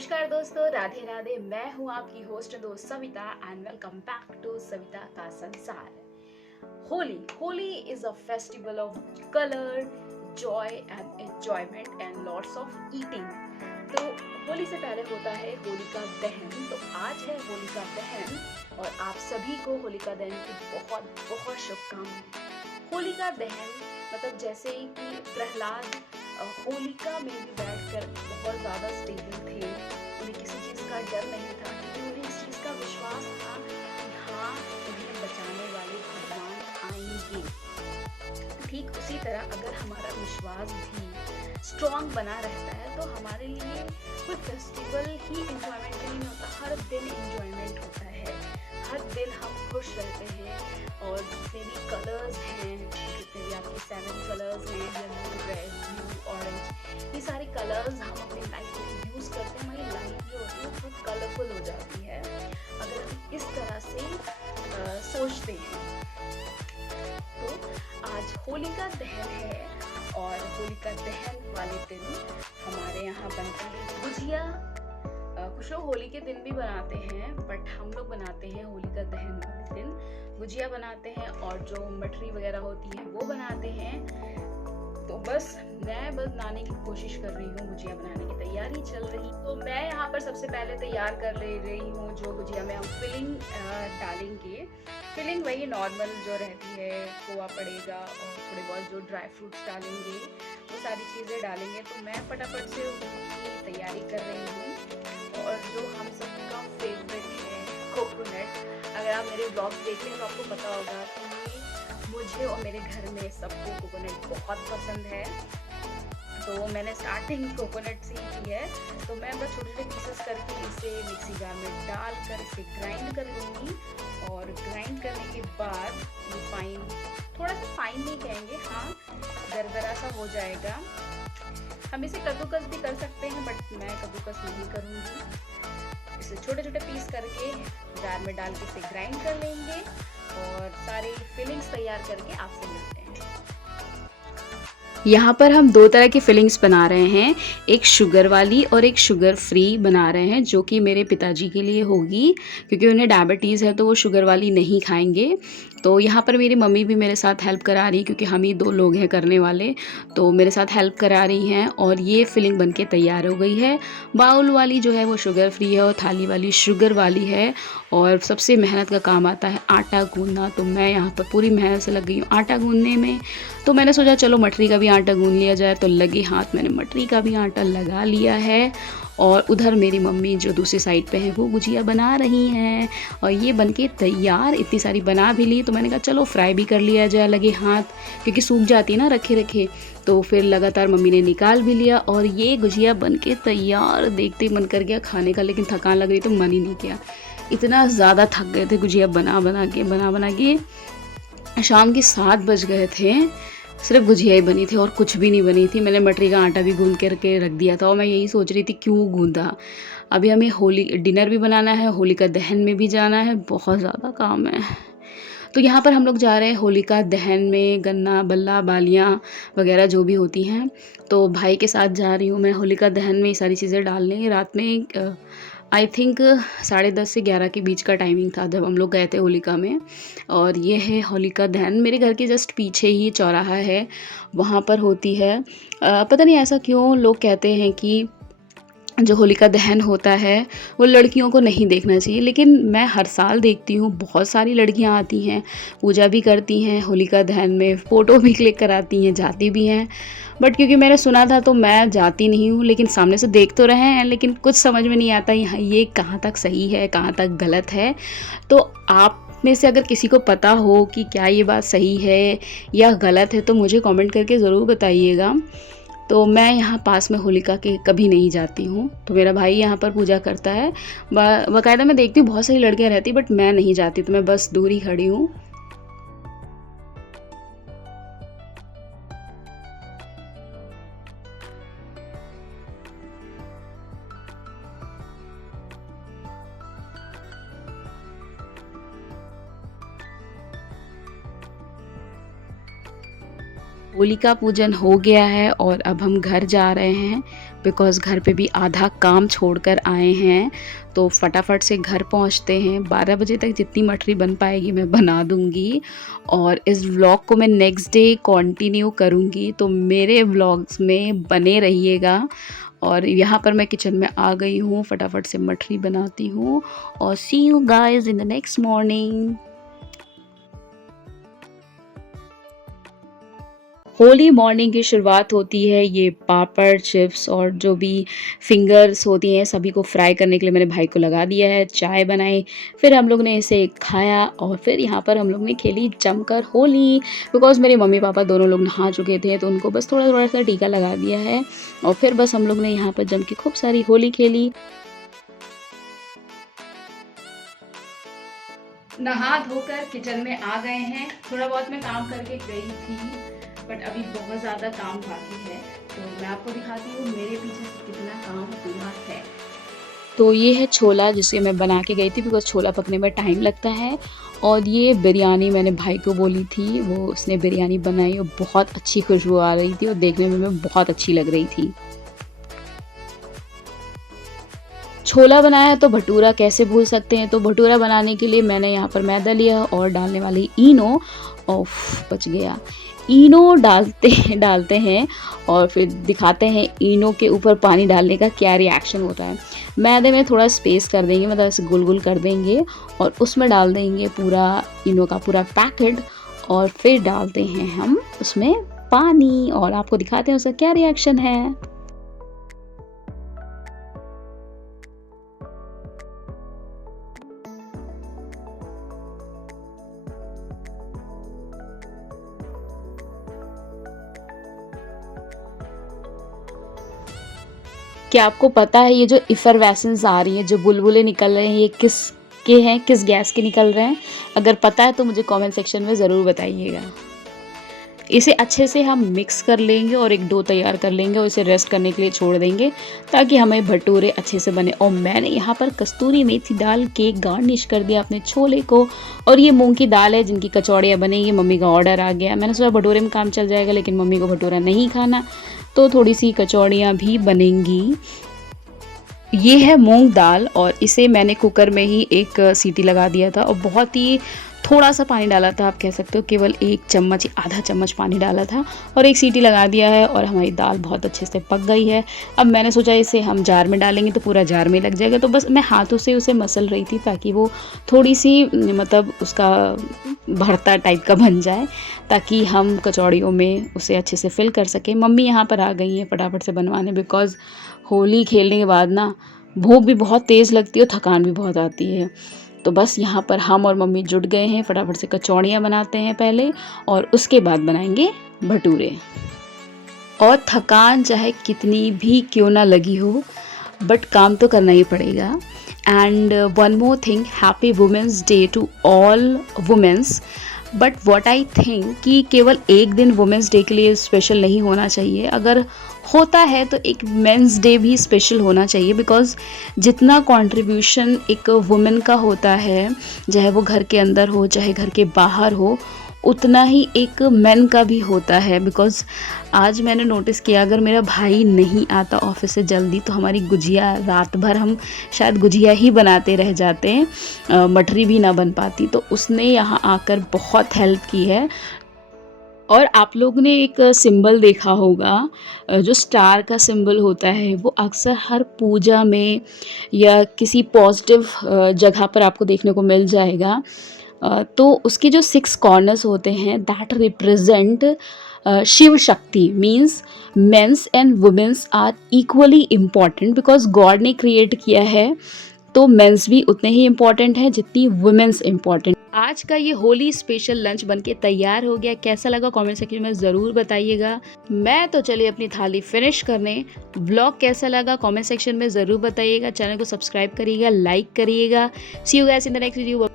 नमस्कार दोस्तों, राधे राधे। मैं हूँ आपकी होस्ट दोस्त Savita and welcome back to Savita का संसार। Holi is a festival of colour, joy and enjoyment and lots of eating. तो होली से पहले होता है होलिका दहन। तो आज है होलिका दहन और आप सभी को होलिका दहन की बहुत बहुत शुभकामनाएं। होलिका दहन मतलब जैसे कि प्रहलाद होलिका में भी बैठकर बहुत ज़्यादा स्टेबल थे। उन्हें किसी चीज़ का डर नहीं था क्योंकि उन्हें इस चीज़ का विश्वास था कि हाँ, उन्हें बचाने वाले भगवान आएंगे। ठीक उसी तरह अगर हमारा विश्वास भी स्ट्रॉन्ग बना रहता है तो हमारे लिए कोई फेस्टिवल ही इंजॉयमेंट नहीं होता, हर दिन इंजॉयमेंट होता है। हर दिन हम खुश रहते हैं और जितने भी कलर्स हैं, जितने भी आपके 7 कलर्स हैं, येलो, रेड, ब्लू, ऑरेंज, ये सारे कलर्स हम अपनी लाइफ में यूज़ करते हैं। हमारी लाइफ जो होती है बहुत कलरफुल हो जाती है अगर हम इस तरह से सोचते हैं। तो आज होलिका दहन है और होलिका दहन वाले दिन हमारे यहाँ बनती है गुजिया। कुछ लोग होली के दिन भी बनाते हैं बट हम लोग बनाते हैं होलिका दहन वाले दिन गुजिया बनाते हैं और जो मठरी वगैरह होती है वो बनाते हैं। तो मैं बनाने की कोशिश कर रही हूँ, गुजिया बनाने की तैयारी चल रही। तो मैं यहाँ पर सबसे पहले तैयार कर ले रही हूँ जो गुजिया में हम फिलिंग डालेंगे। फिलिंग वही नॉर्मल जो रहती है, खोआ पड़ेगा और थोड़े बहुत जो ड्राई फ्रूट्स डालेंगे वो सारी चीज़ें डालेंगे। तो मैं फटाफट से उसकी तैयारी कर रही हूँ। और जो हम सबका फेवरेट है कोकोनट, अगर आप मेरे ब्लॉग्स देख रहे हैं तो आपको पता होगा कि मुझे और मेरे घर में सबको कोकोनट बहुत पसंद है। तो मैंने स्टार्टिंग कोकोनट से ही की है। तो मैं बस छोटे छोटे पीसेस करके इसे मिक्सी जार में डालकर इसे ग्राइंड कर लूँगी और ग्राइंड करने के बाद ये फाइन, थोड़ा सा फाइन नहीं कहेंगे, हाँ दरदरा सा हो जाएगा। हम इसे कद्दूकस भी कर सकते हैं बट मैं कद्दूकस नहीं करूँगी। इसे छोटे छोटे पीस करके जार में डाल के इसे ग्राइंड कर लेंगे और सारी फिलिंग्स तैयार करके आपसे मिलते हैं। यहाँ पर हम दो तरह की फिलिंग्स बना रहे हैं, एक शुगर वाली और एक शुगर फ्री बना रहे हैं, जो कि मेरे पिताजी के लिए होगी क्योंकि उन्हें डायबिटीज़ है तो वो शुगर वाली नहीं खाएंगे। तो यहाँ पर मेरी मम्मी भी मेरे साथ हेल्प करा रही, क्योंकि हम ही 2 लोग हैं करने वाले, तो मेरे साथ हेल्प करा रही हैं। और ये फिलिंग बनके तैयार हो गई है। बाउल वाली जो है वो शुगर फ्री है और थाली वाली शुगर वाली है। और सबसे मेहनत का काम आता है आटा गूंदना। तो मैं यहाँ पर पूरी मेहनत से लग गई हूँ आटा गूंदने में। तो मैंने सोचा चलो मठरी का भी आटा गूंद लिया जाए, तो लगे हाथ मैंने मठरी का भी आटा लगा लिया है। और उधर मेरी मम्मी जो दूसरी साइड पे है वो गुजिया बना रही हैं और ये बनके तैयार, इतनी सारी बना भी ली। तो मैंने कहा चलो फ्राई भी कर लिया जाए लगे हाथ, क्योंकि सूख जाती है ना रखे रखे। तो फिर लगातार मम्मी ने निकाल भी लिया और ये गुजिया बनके तैयार। देखते ही मन कर गया खाने का, लेकिन थकान लग रही तो मन ही नहीं किया। इतना ज़्यादा थक गए थे गुजिया बना बना के शाम के 7 बज गए थे। सिर्फ गुजिया ही बनी थी और कुछ भी नहीं बनी थी। मैंने मटरी का आटा भी गूंद करके रख दिया था और मैं यही सोच रही थी क्यों गूंदा। अभी हमें होली डिनर भी बनाना है, होलिका दहन में भी जाना है, बहुत ज़्यादा काम है। तो यहाँ पर हम लोग जा रहे हैं होलिका दहन में, गन्ना बल्ला बालियाँ वगैरह जो भी होती हैं। तो भाई के साथ जा रही हूँ मैं होलिका दहन में ये सारी चीज़ें डालने। रात में आई थिंक 10:30 से 11 के बीच का टाइमिंग था जब हम लोग गए थे होलिका में। और ये है होलिका दहन, मेरे घर के जस्ट पीछे ही चौराहा है, वहाँ पर होती है। पता नहीं ऐसा क्यों लोग कहते हैं कि जो होलिका दहन होता है वो लड़कियों को नहीं देखना चाहिए, लेकिन मैं हर साल देखती हूँ बहुत सारी लड़कियाँ आती हैं, पूजा भी करती हैं होलिका दहन में, फ़ोटो भी क्लिक कराती हैं, जाती भी हैं। बट क्योंकि मैंने सुना था तो मैं जाती नहीं हूँ, लेकिन सामने से देख तो रहे हैं, लेकिन कुछ समझ में नहीं आता यहाँ ये कहाँ तक सही है कहाँ तक गलत है। तो आप में से अगर किसी को पता हो कि क्या ये बात सही है या गलत है तो मुझे कमेंट करके ज़रूर बताइएगा। तो मैं यहाँ पास में होलिका के कभी नहीं जाती हूँ। तो मेरा भाई यहाँ पर पूजा करता है, बाकायदा मैं देखती हूँ बहुत सारी लड़कियाँ रहती बट मैं नहीं जाती, तो मैं बस दूर ही खड़ी हूँ। होलिका पूजन हो गया है और अब हम घर जा रहे हैं बिकॉज़ घर पे भी आधा काम छोड़कर आए हैं। तो फटाफट से घर पहुंचते हैं। 12 बजे तक जितनी मठरी बन पाएगी मैं बना दूंगी और इस व्लॉग को मैं नेक्स्ट डे कंटिन्यू करूंगी। तो मेरे व्लॉग्स में बने रहिएगा। और यहाँ पर मैं किचन में आ गई हूँ, फटाफट से मठरी बनाती हूँ और see you guys in the next morning. Holi morning की शुरुआत होती है ये पापड़, चिप्स और जो भी फिंगर्स होती हैं सभी को फ्राई करने के लिए मैंने भाई को लगा दिया है। चाय बनाई, फिर हम लोग ने इसे खाया और फिर यहाँ पर हम लोग ने खेली जमकर होली बिकॉज़ मेरे मम्मी पापा दोनों लोग नहा चुके थे तो उनको बस थोड़ा थोड़ा सा टीका लगा दिया है और फिर बस हम लोग ने यहाँ पर जम के खूब सारी होली खेली। नहा धोकर किचन में आ गए हैं। थोड़ा बहुत मैं काम करके गई थी बट अभी बहुत ज़्यादा काम बाकी है तो मैं आपको दिखाती हूँ मेरे पीछे से कितना काम हुआ है। तो ये है छोला जिसे मैं बना के गई थी बिकॉज छोला पकने में टाइम लगता है। और ये बिरयानी मैंने भाई को बोली थी, वो उसने बिरयानी बनाई और बहुत अच्छी खुशबू आ रही थी और देखने में बहुत अच्छी लग रही थी। छोला बनाया तो भटूरा कैसे भूल सकते हैं। तो भटूरा बनाने के लिए मैंने यहाँ पर मैदा लिया और डालने वाली इनो, ऑफ बच गया, इनो डालते हैं और फिर दिखाते हैं इनो के ऊपर पानी डालने का क्या रिएक्शन होता है। मैदे में थोड़ा स्पेस कर देंगे, मतलब ऐसे गुल गुल कर देंगे और उसमें डाल देंगे पूरा इनो का पूरा पैकेट और फिर डालते हैं हम उसमें पानी और आपको दिखाते हैं उसका क्या रिएक्शन है। क्या आपको पता है ये जो इफरवेसेंस आ रही है, जो बुलबुले निकल रहे हैं, ये किस के हैं, किस गैस के निकल रहे हैं? अगर पता है तो मुझे कमेंट सेक्शन में ज़रूर बताइएगा। इसे अच्छे से हम मिक्स कर लेंगे और एक डो तैयार कर लेंगे और इसे रेस्ट करने के लिए छोड़ देंगे ताकि हमें भटूरे अच्छे से बने। और मैंने यहाँ पर कस्तूरी मेथी डाल के गार्निश कर दिया अपने छोले को। और ये मूंग की दाल है जिनकी कचौड़ियाँ बनेंगी, मम्मी का ऑर्डर आ गया। मैंने सोचा भटूरे में काम चल जाएगा लेकिन मम्मी को भटूरा नहीं खाना तो थोड़ी सी कचौड़ियाँ भी बनेंगी। ये है मूंग दाल और इसे मैंने कुकर में ही एक सीटी लगा दिया था और बहुत ही थोड़ा सा पानी डाला था, आप कह सकते हो केवल 1 चम्मच, आधा चम्मच पानी डाला था और एक सीटी लगा दिया है और हमारी दाल बहुत अच्छे से पक गई है। अब मैंने सोचा इसे हम जार में डालेंगे तो पूरा जार में लग जाएगा, तो बस मैं हाथों से उसे मसल रही थी ताकि वो थोड़ी सी मतलब उसका भरता टाइप का बन जाए ताकि हम कचौड़ियों में उसे अच्छे से फिल कर सकें। मम्मी यहाँ पर आ गई हैं फटाफट से बनवाने बिकॉज़ होली खेलने के बाद ना भूख भी बहुत तेज़ लगती है और थकान भी बहुत आती है। तो बस यहाँ पर हम और मम्मी जुट गए हैं, फटाफट से कचौड़ियाँ बनाते हैं पहले और उसके बाद बनाएंगे भटूरे। और थकान चाहे कितनी भी क्यों ना लगी हो बट काम तो करना ही पड़ेगा। And one more thing, happy women's day to all womens. But what I think कि केवल एक दिन वुमेंस डे के लिए स्पेशल नहीं होना चाहिए। अगर होता है तो एक मेंस डे भी स्पेशल होना चाहिए बिकॉज़ जितना कंट्रीब्यूशन एक वुमेन का होता है, चाहे वो घर के अंदर हो चाहे घर के बाहर हो, उतना ही एक मेन का भी होता है। बिकॉज़ आज मैंने नोटिस किया अगर मेरा भाई नहीं आता ऑफिस से जल्दी तो हमारी गुजिया रात भर हम शायद गुजिया ही बनाते रह जाते हैं, मठरी भी ना बन पाती। तो उसने यहाँ आकर बहुत हेल्प की है। और आप लोगों ने एक सिंबल देखा होगा, जो स्टार का सिंबल होता है वो अक्सर हर पूजा में या किसी पॉजिटिव जगह पर आपको देखने को मिल जाएगा। तो उसके जो 6 कॉर्नर्स होते हैं that represent Shiv Shakti. Means mens and womens are equally important because God ने क्रिएट किया है तो मेंस भी उतने ही इम्पॉर्टेंट हैं जितनी वुमेन्स इम्पॉर्टेंट। आज का ये होली स्पेशल लंच बनके तैयार हो गया। कैसा लगा कमेंट सेक्शन में ज़रूर बताइएगा। मैं तो चलिए अपनी थाली फिनिश करने। व्लॉग कैसा लगा कमेंट सेक्शन में ज़रूर बताइएगा। चैनल को सब्सक्राइब करिएगा, लाइक करिएगा। See you guys in the next video.